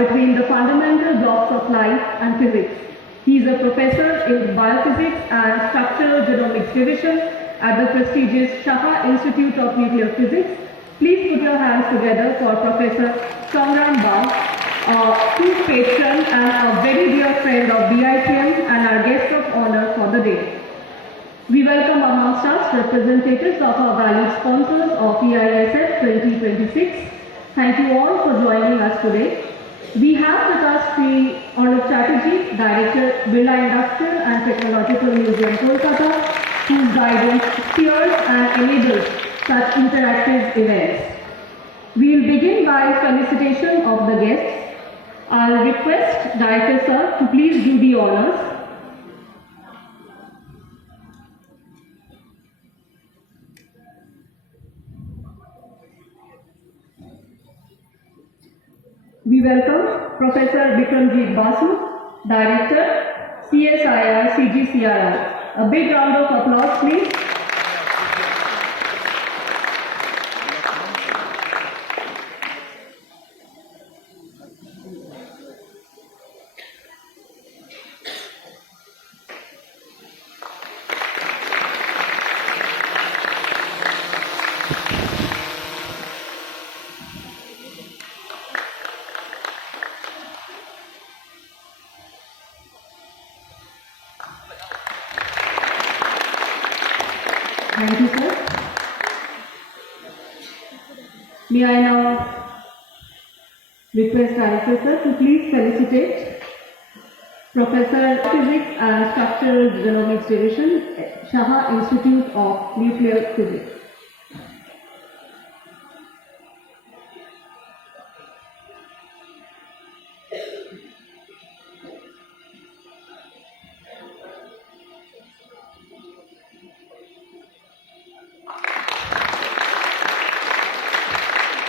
between the fundamental blocks of life and physics. He is a professor in biophysics and structural genomics division at the prestigious Shah Institute of Nuclear Physics. Please put your hands together for Professor Chongran Bang, a true patron and a very dear friend of BITM and our guest of honor for the day. We welcome amongst us representatives of our valued sponsors of EISF 2026. Thank you all for joining us today. We have with us Sri Arnav Chatterjee, Director, Birla Industrial and Technological Museum, Kolkata, whose guidance steers and enables such interactive events. We will begin by felicitation of the guests. I'll request Director Sir to please do the honors. We welcome Professor Bikramjit Basu, Director, CSIR CGCRI. A big round of applause, please. Thank you, sir. May I now request Director Sir to please felicitate Professor Physics and Structural Genomics Division, Shah Institute of Nuclear Physics.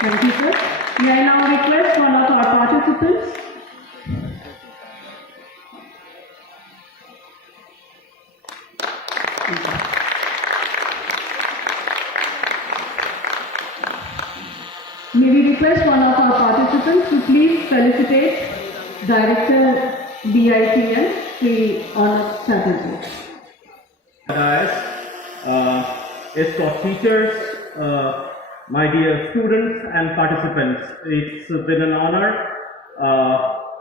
Thank you, sir. May I now request one of our participants. May we request one of our participants to please felicitate Director BITM, Sri Arnav Chatterjee. Escort teachers, my dear students and participants, it's been an honor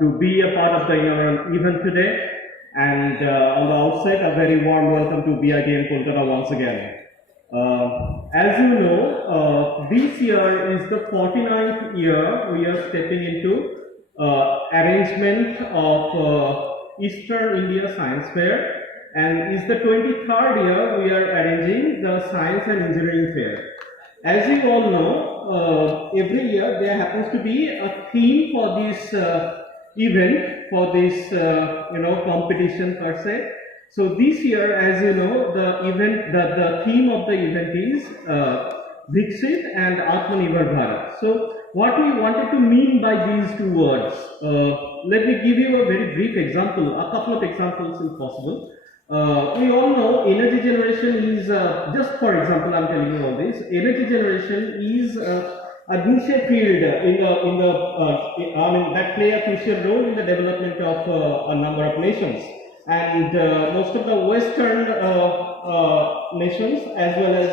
to be a part of the inaugural event today, and on the outset a very warm welcome to BITM Kolkata once again. As you know, this year is the 49th year we are stepping into arrangement of Eastern India Science Fair, and is the 23rd year we are arranging the Science and Engineering Fair. As you all know, every year there happens to be a theme for this event, for this competition per se. So this year, as you know, the theme of the event is Viksit and Atmanirbhar Bharat. So what we wanted to mean by these two words, let me give you a very brief example, a couple of examples if possible. We all know energy generation is, just for example, I'm telling you all this, energy generation is a niche field that play a crucial role in the development of a number of nations. And most of the Western nations as well as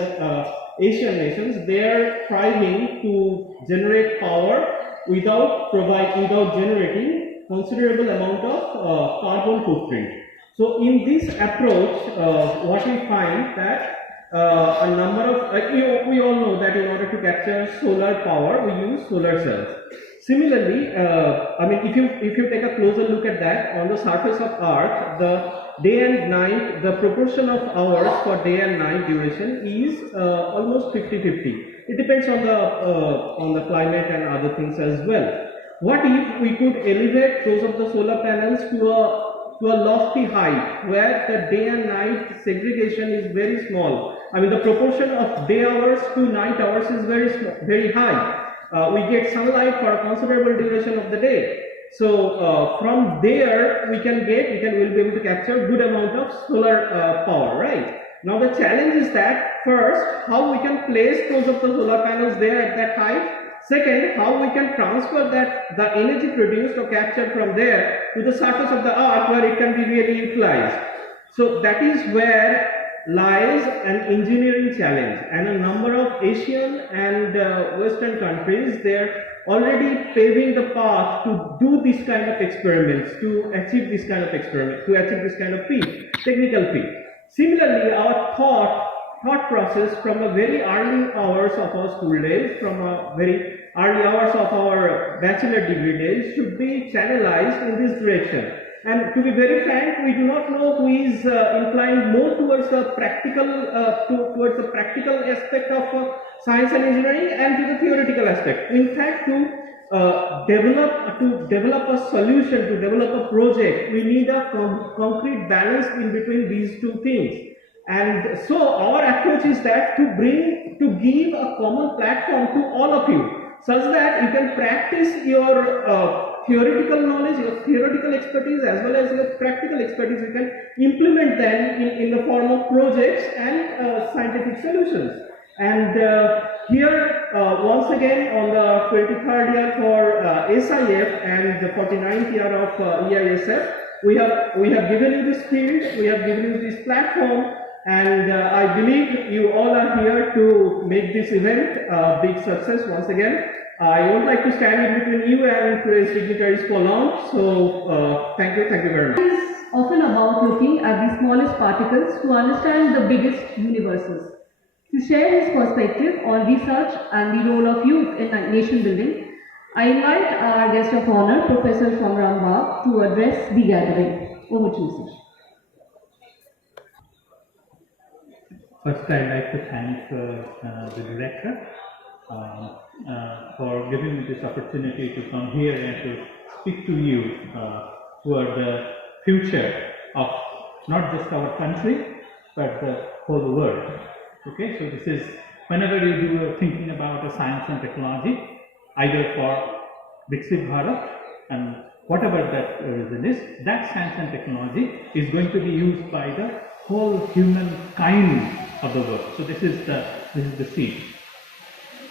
Asian nations, they are trying to generate power without generating considerable amount of carbon footprint. So in this approach, what we find that a number of, we all know that in order to capture solar power, we use solar cells. Similarly, if you take a closer look at that, on the surface of Earth, the day and night, the proportion of hours for day and night duration is almost 50-50. It depends on the climate and other things as well. What if we could elevate those of the solar panels to a lofty height where the day and night segregation is very small? I mean, the proportion of day hours to night hours is very high. We get sunlight for a considerable duration of the day. So from there we'll be able to capture good amount of solar power, right? Now the challenge is that first, how we can place those of the solar panels there at that height. Second, how we can transfer the energy produced or captured from there to the surface of the earth where it can be really utilized. So that is where lies an engineering challenge, and a number of Asian and Western countries, they're already paving the path to do this kind of experiments, to achieve this kind of experiment, to achieve this kind of feat, technical feat. Similarly, our thought process from a very early hours of our school days, from a very early hours of our bachelor degree days, should be channelized in this direction. And to be very frank, we do not know who is inclined more towards the practical, aspect of science and engineering, and to the theoretical aspect. In fact, to develop a solution, to develop a project, we need a concrete balance in between these two things. And so our approach is that to give a common platform to all of you, such that you can practice your theoretical knowledge, your theoretical expertise, as well as your practical expertise. You can implement them in the form of projects and scientific solutions. And here, once again, on the 23rd year for SIF and the 49th year of EISF, we have given you this field, we have given you this platform, and I believe you all are here to make this event a big success once again. I would like to stand in between you and today's dignitaries for long. So thank you very much. It is often about looking at the smallest particles to understand the biggest universes. To share his perspective on research and the role of youth in nation building, I invite our guest of honor, Professor Shamram Bagh, to address the gathering. Over to you, sir. First, I'd like to thank the director for giving me this opportunity to come here and to speak to you who are the future of not just our country, but the whole world. Okay, so this is, whenever you are thinking about a science and technology, either for Viksit Bharat and whatever that reason is, that science and technology is going to be used by the whole humankind of the world. So this is the seed.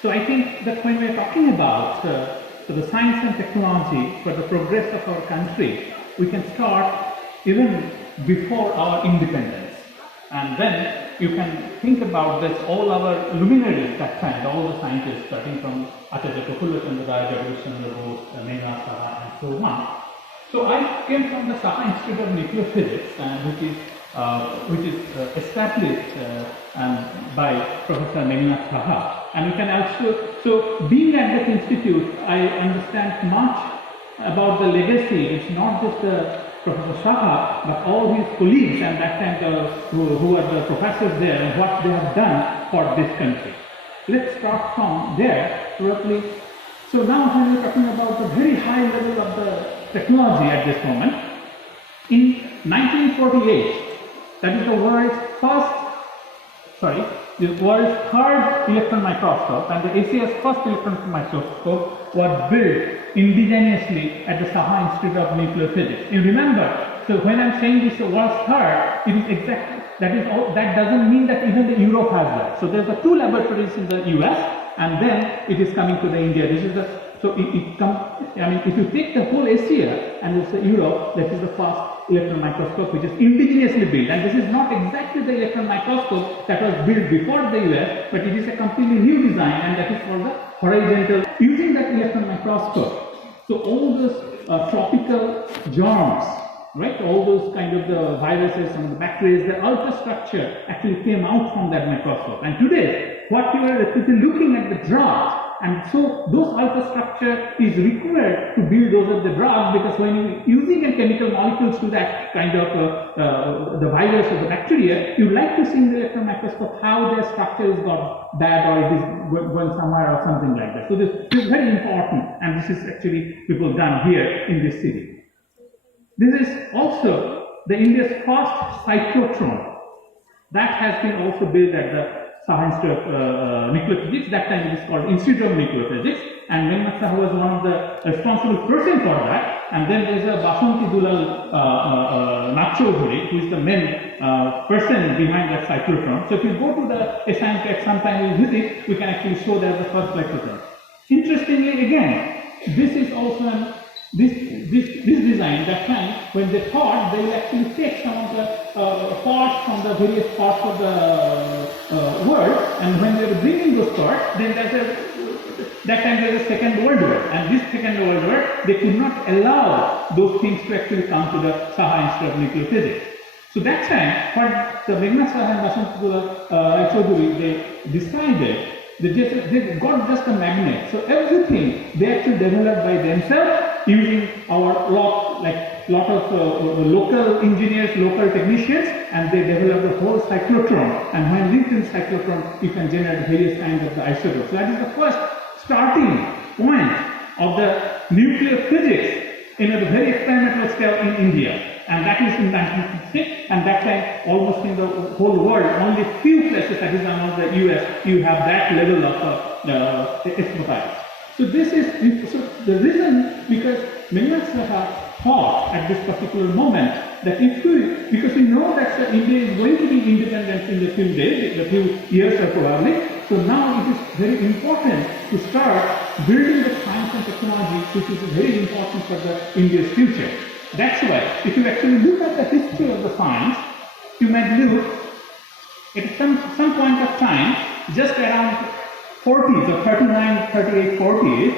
So I think that when we are talking about the science and technology for the progress of our country, we can start even before our independence. And then you can think about this, all our luminaries that time, all the scientists starting from Acharya Prafulla Chandra Ray, Jagadish Chandra Bose, Meghnath Saha, and so on. So I came from the Saha Institute of Nuclear Physics, which is established by Professor Meghnath Saha. And we can also, so being at that institute, I understand much about the legacy. It's not just Professor Saha, but all his colleagues and that time who are the professors there and what they have done for this country. Let's start from there roughly. So now when we're talking about the very high level of the technology at this moment, in 1948, that is the world's third electron microscope, and the Asia's first electron microscope was built indigenously at the Saha Institute of Nuclear Physics. You remember, so when I'm saying this was third, it is exactly, that doesn't mean that even the Europe has that. So there's the two laboratories in the US, and then it is coming to the India. This is the, so it comes, I mean, if you take the whole Asia and it's the Europe, that is the first electron microscope which is indigenously built. And this is not exactly the electron microscope that was built before the US, but it is a completely new design, and that is for the horizontal. Using that electron microscope, so all those tropical germs, right, all those kind of the viruses and the bacteria, the ultrastructure actually came out from that microscope. And today, what you are looking at the drugs, and so those ultrastructure is required to build those of the drugs, because when you using a chemical molecules to that kind of the virus or the bacteria, you like to see in the electron microscope how their structure is got bad or it is going somewhere or something like that. So this is very important, and this is actually people done here in this city. This is also the India's first cyclotron that has been also built at the Saha Institute of Nuclear Physics. That time it is called Institute of Nuclear Physics, and Meghnath Saha was one of the responsible person for that. And then there is a Basanti Dulal Nachodhuri, who is the main person behind that cyclotron. So if you go to the SIMTech sometime you visit, we can actually show there the first cyclotron. Interesting. interestingly, again, this is also this design. That time when they thought they will actually take some of the parts from the various parts of the world, and when they were bringing those parts, then that time there was a Second World War, and this Second World War they could not allow those things to actually come to the Saha Institute of Nuclear Physics. So that time, what the Meghnad Saha and Basant Chaudhuri, they decided, they got just a magnet. So everything they actually developed by themselves using our lot of local engineers, local technicians, and they developed the whole cyclotron. And when linked in cyclotron, you can generate various kinds of the isotopes. So that is the first starting point of the nuclear physics in a very experimental scale in India. And that is in 1956, and that time almost in the whole world, only few places, that is among the US, you have that level of expertise. So this is the reason, because Meghnad Saha thought at this particular moment that because we know that India is going to be independent in a few days, a few years or probably. So now it is very important to start building the science and technology, which is very important for the India's future. That's why, if you actually look at the history of the science, you might look at some point of time, just around 40s or 39, 38, 40s,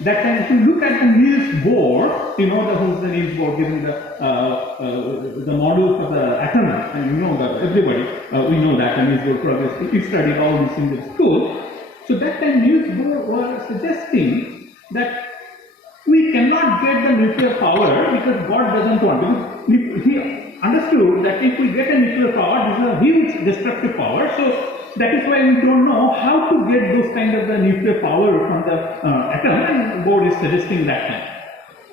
that time if you look at the Niels Bohr, you know who's the Niels Bohr giving the model for the atom, and you know that everybody, we know that, and Niels Bohr progress, we studied all this in the school. So that time Niels Bohr was suggesting that we cannot get the nuclear power because God doesn't want. Because he understood that if we get a nuclear power, this is a huge destructive power. So that is why we don't know how to get those kind of the nuclear power from the atom, and Bohr is suggesting that time.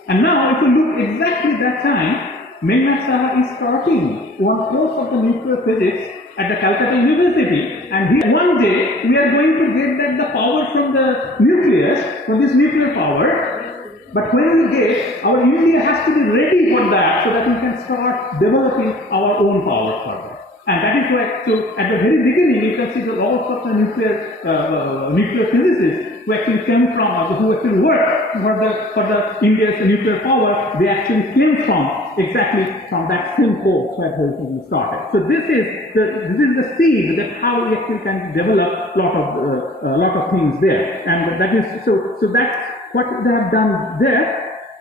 And now, if you look exactly that time, Meghnad Saha is starting one course of the nuclear physics at the Calcutta University, and one day we are going to get the power from the nucleus, from this nuclear power. But when we get, our India has to be ready for that, so that we can start developing our own power further. And that is why, so at the very beginning, you can see that all sorts of nuclear physicists who actually came from, or who actually worked for the India's nuclear power, they actually came from exactly from that same course where everything started. So this is the seed that how we actually can develop lot of things there, and that is so that's what they have done there.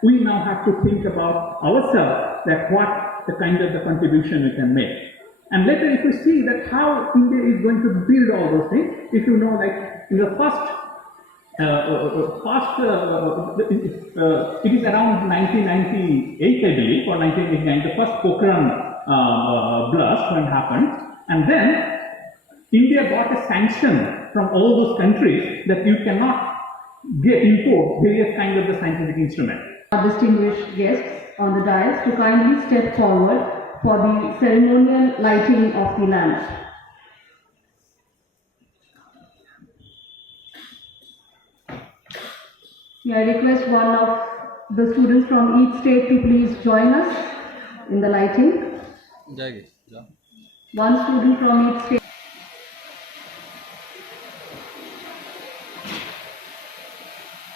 We now have to think about ourselves, that what the kind of the contribution we can make. And later, if you see that how India is going to build all those things, if you know, like in the it is around 1998, I believe, or 1989, the first Pokhran blast when happened, and then India got a sanction from all those countries that you cannot import various kinds of the scientific instruments. Our distinguished guests on the dais to kindly step forward for the ceremonial lighting of the lamp. May I request one of the students from each state to please join us in the lighting. One student from each state.